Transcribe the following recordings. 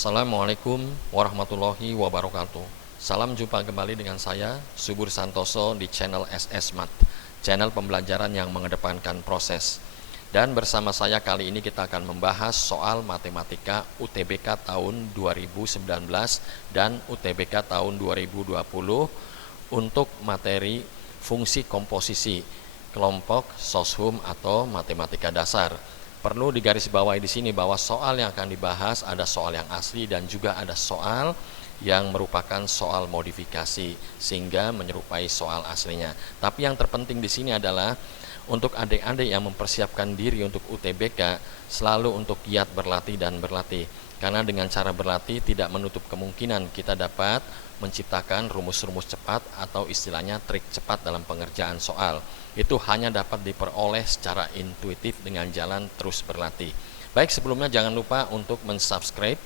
Assalamualaikum warahmatullahi wabarakatuh. Salam jumpa kembali dengan saya, Subur Santoso, di channel SS Mat, channel pembelajaran yang mengedepankan proses. Dan bersama saya kali ini kita akan membahas soal matematika UTBK tahun 2019 dan UTBK tahun 2020 untuk materi fungsi komposisi kelompok soshum atau matematika dasar. Perlu digarisbawahi di sini bahwa soal yang akan dibahas ada soal yang asli dan juga ada soal yang merupakan soal modifikasi sehingga menyerupai soal aslinya. Tapi yang terpenting di sini adalah untuk adik-adik yang mempersiapkan diri untuk UTBK selalu untuk giat berlatih dan berlatih. Karena dengan cara berlatih tidak menutup kemungkinan kita dapat menciptakan rumus-rumus cepat atau istilahnya trik cepat dalam pengerjaan soal. Itu hanya dapat diperoleh secara intuitif dengan jalan terus berlatih. Baik, sebelumnya jangan lupa untuk mensubscribe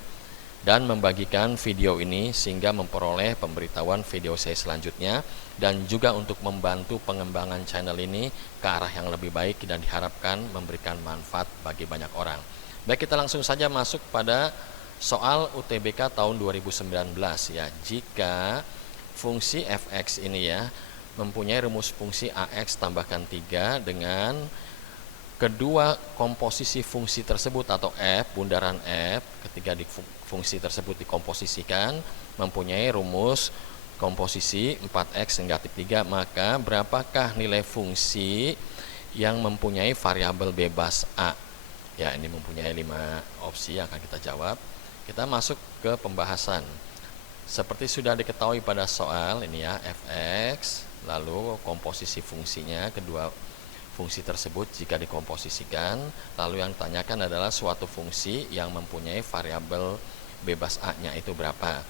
dan membagikan video ini sehingga memperoleh pemberitahuan video saya selanjutnya, dan juga untuk membantu pengembangan channel ini ke arah yang lebih baik dan diharapkan memberikan manfaat bagi banyak orang. Baik, kita langsung saja masuk pada soal UTBK tahun 2019 ya. Jika fungsi fx ini ya mempunyai rumus fungsi ax tambahkan 3 dengan kedua komposisi fungsi tersebut atau f, bundaran f, ketika fungsi tersebut dikomposisikan mempunyai rumus komposisi 4x negatif 3, maka berapakah nilai fungsi yang mempunyai variabel bebas a? Ya, ini mempunyai 5 opsi yang akan kita jawab. Kita masuk ke pembahasan. Seperti sudah diketahui pada soal ini ya, fx, lalu komposisi fungsinya, kedua fungsi tersebut jika dikomposisikan, lalu yang ditanyakan adalah suatu fungsi yang mempunyai variabel bebas a-nya itu berapa.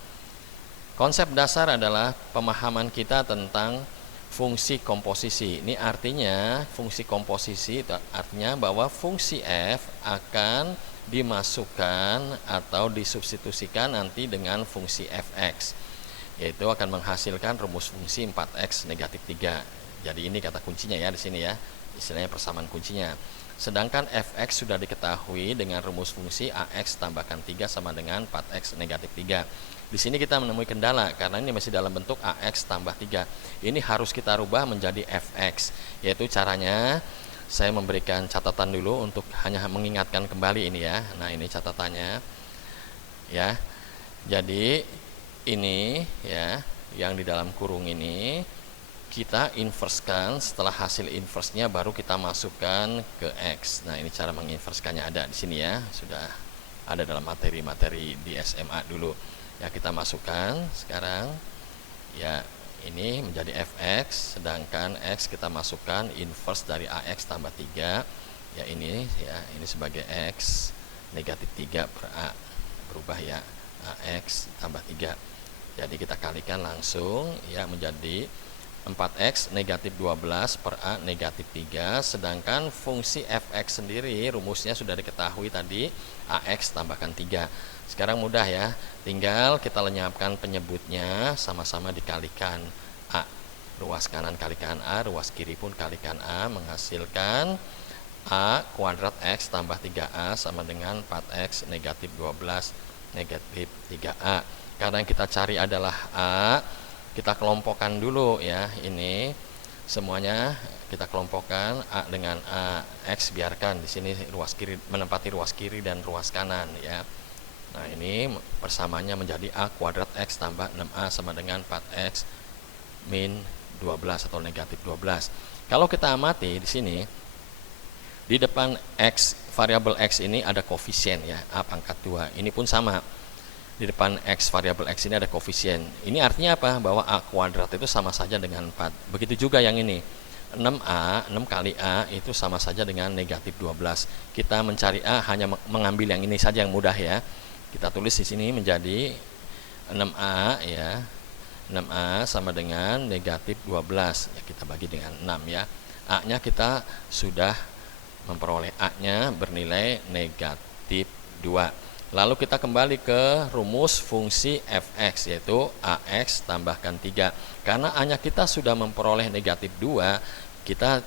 Konsep dasar adalah pemahaman kita tentang fungsi komposisi. Ini artinya fungsi komposisi artinya bahwa fungsi f akan dimasukkan atau disubstitusikan nanti dengan fungsi fx, yaitu akan menghasilkan rumus fungsi 4x negatif 3. Jadi ini kata kuncinya ya di sini ya, istilahnya persamaan kuncinya. Sedangkan fx sudah diketahui dengan rumus fungsi ax tambahkan 3 sama dengan 4x negatif 3. Di sini kita menemui kendala karena ini masih dalam bentuk ax tambah 3. Ini harus kita rubah menjadi fx, yaitu caranya saya memberikan catatan dulu untuk hanya mengingatkan kembali ini ya. Nah, ini catatannya ya. Jadi ini ya, yang di dalam kurung ini kita inverskan, setelah hasil inversnya baru kita masukkan ke x. Nah, ini cara menginverskannya ada di sini ya, sudah ada dalam materi-materi di SMA dulu. Ya, kita masukkan sekarang. Ya, ini menjadi fx, sedangkan x kita masukkan inverse dari ax tambah 3. Ya, ini sebagai x negatif 3 per a, berubah ya, ax tambah 3. Jadi kita kalikan langsung ya menjadi 4x negatif 12 per a negatif 3, sedangkan fungsi fx sendiri rumusnya sudah diketahui tadi, ax tambahkan 3. Sekarang mudah ya, tinggal kita lenyapkan penyebutnya, sama-sama dikalikan a, ruas kanan kalikan a, ruas kiri pun kalikan a, menghasilkan a kuadrat x tambah 3a sama dengan 4x negatif 12 negatif 3a. Karena yang kita cari adalah a, kita kelompokkan dulu ya, ini semuanya kita kelompokkan a dengan a, x biarkan di sini ruas kiri menempati ruas kiri dan ruas kanan ya. Nah, ini persamaannya menjadi a kuadrat x tambah 6a sama dengan 4x min 12 atau negatif 12. Kalau kita amati di sini di depan x, variabel x ini ada koefisien ya, a pangkat 2. Ini pun sama. Di depan x, variabel x ini ada koefisien. Ini artinya apa? Bahwa a kuadrat itu sama saja dengan 4. Begitu juga yang ini. 6a, 6 kali a itu sama saja dengan negatif 12. Kita mencari a hanya mengambil yang ini saja yang mudah ya. Kita tulis di sini menjadi 6a ya. 6a sama dengan negatif 12. Ya, kita bagi dengan 6 ya. A-nya kita sudah memperoleh a-nya bernilai negatif 2. Lalu kita kembali ke rumus fungsi fx, yaitu ax tambahkan 3. Karena a-nya kita sudah memperoleh negatif 2, kita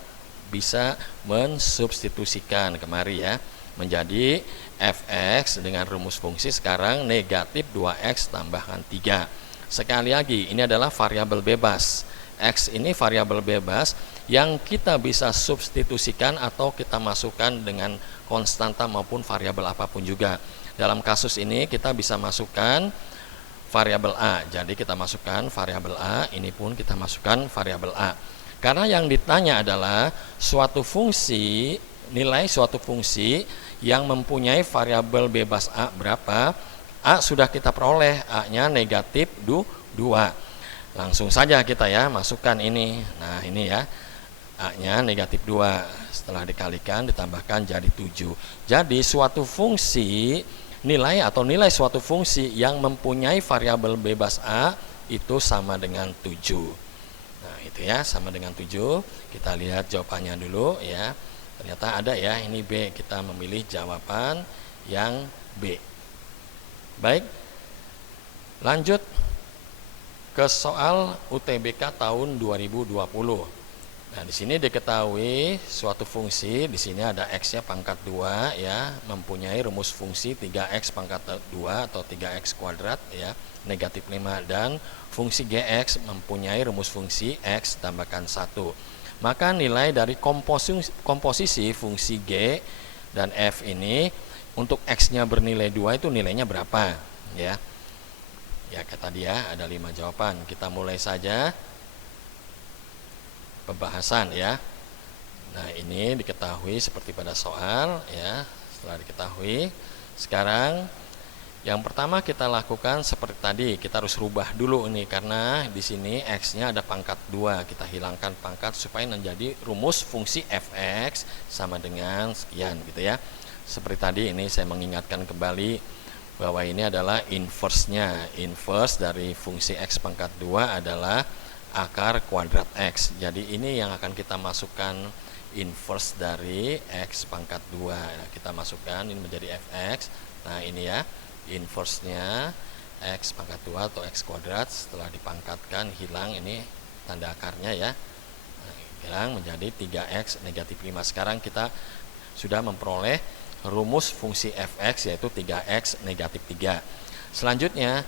bisa mensubstitusikan kemari ya. menjadi fx dengan rumus fungsi sekarang negatif 2x tambahkan 3. Sekali lagi, ini adalah variabel bebas. X ini variabel bebas yang kita bisa substitusikan atau kita masukkan dengan konstanta maupun variabel apapun juga. Dalam kasus ini kita bisa masukkan variabel A. Jadi kita masukkan variabel A, ini pun kita masukkan variabel A. Karena yang ditanya adalah suatu fungsi, nilai suatu fungsi yang mempunyai variabel bebas A berapa. A sudah kita peroleh, A-nya negatif 2. Langsung saja kita ya masukkan ini. Nah, ini ya. A-nya negatif 2. Setelah dikalikan ditambahkan jadi 7. Jadi suatu fungsi nilai atau nilai suatu fungsi yang mempunyai variabel bebas A itu sama dengan 7. Nah, itu ya, sama dengan 7. Kita lihat jawabannya dulu ya. Ternyata ada ya, ini B. Kita memilih jawaban yang B. Baik. Lanjut ke soal UTBK tahun 2020. Nah, di sini diketahui suatu fungsi, di sini ada x-nya pangkat 2 ya, mempunyai rumus fungsi 3x pangkat 2 atau 3x kuadrat ya, negatif 5, dan fungsi gx mempunyai rumus fungsi x tambahkan 1. Maka nilai dari komposisi fungsi g dan f ini untuk x-nya bernilai 2 itu nilainya berapa ya? Ya, kata dia ada 5 jawaban. Kita mulai saja pembahasan ya. Nah, ini diketahui seperti pada soal ya. Setelah diketahui, sekarang yang pertama kita lakukan seperti tadi, kita harus rubah dulu nih karena di sini x-nya ada pangkat 2. Kita hilangkan pangkat supaya menjadi rumus fungsi fx sama dengan sekian gitu ya. Seperti tadi ini saya mengingatkan kembali bahwa ini adalah inverse-nya. Inverse dari fungsi x pangkat 2 adalah akar kuadrat x. Jadi ini yang akan kita masukkan inverse dari x pangkat 2. Nah, kita masukkan ini menjadi fx. Nah, ini ya, inverse-nya x pangkat 2 atau x kuadrat. Setelah dipangkatkan hilang ini tanda akarnya ya. Nah, hilang menjadi 3x negatif 5. Sekarang kita sudah memperoleh rumus fungsi fx yaitu 3x negatif 3. Selanjutnya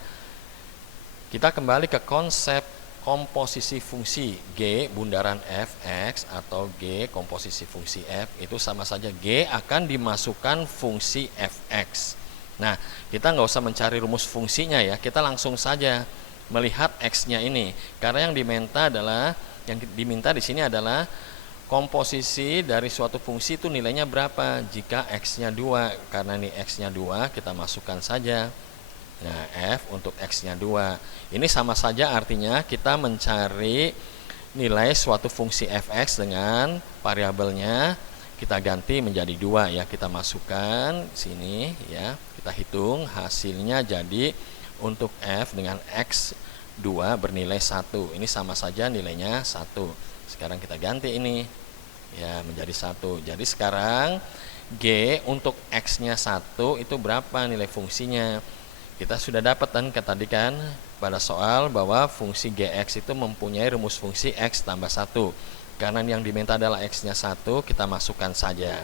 kita kembali ke konsep komposisi fungsi g bundaran fx atau g komposisi fungsi f, itu sama saja g akan dimasukkan fungsi fx. Nah, kita nggak usah mencari rumus fungsinya ya, kita langsung saja melihat x-nya ini, karena yang diminta di sini adalah komposisi dari suatu fungsi itu nilainya berapa jika x-nya 2. Karena ini x-nya 2, kita masukkan saja. Nah, f untuk x-nya 2. Ini sama saja artinya kita mencari nilai suatu fungsi fx dengan variabelnya kita ganti menjadi 2 ya. Kita masukkan sini ya. Kita hitung hasilnya jadi untuk f dengan x 2 bernilai 1. Ini sama saja nilainya 1. Sekarang kita ganti ini ya menjadi 1. Jadi sekarang g untuk x-nya 1 itu berapa nilai fungsinya? Kita sudah dapat kan tadi kan pada soal bahwa fungsi gx itu mempunyai rumus fungsi x tambah 1. Karena yang diminta adalah x-nya 1, kita masukkan saja.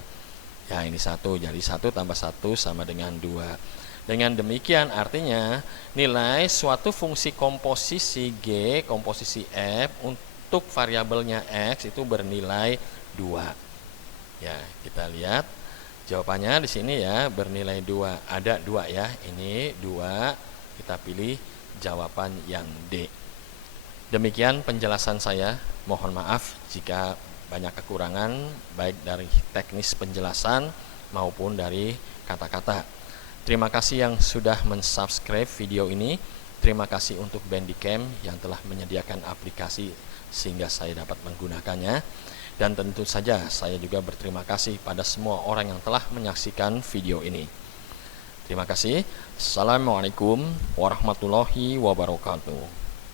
Ya, ini 1. Jadi 1 tambah 1 sama dengan 2. Dengan demikian artinya nilai suatu fungsi komposisi g, komposisi f untuk variabelnya x itu bernilai 2. Ya, kita lihat jawabannya di sini ya, bernilai 2. Ada 2 ya. Ini 2. Kita pilih jawaban yang D. Demikian penjelasan saya. Mohon maaf jika banyak kekurangan baik dari teknis penjelasan maupun dari kata-kata. Terima kasih yang sudah mensubscribe video ini. Terima kasih untuk Bandicam yang telah menyediakan aplikasi sehingga saya dapat menggunakannya. Dan tentu saja saya juga berterima kasih pada semua orang yang telah menyaksikan video ini. Terima kasih. Assalamualaikum warahmatullahi wabarakatuh.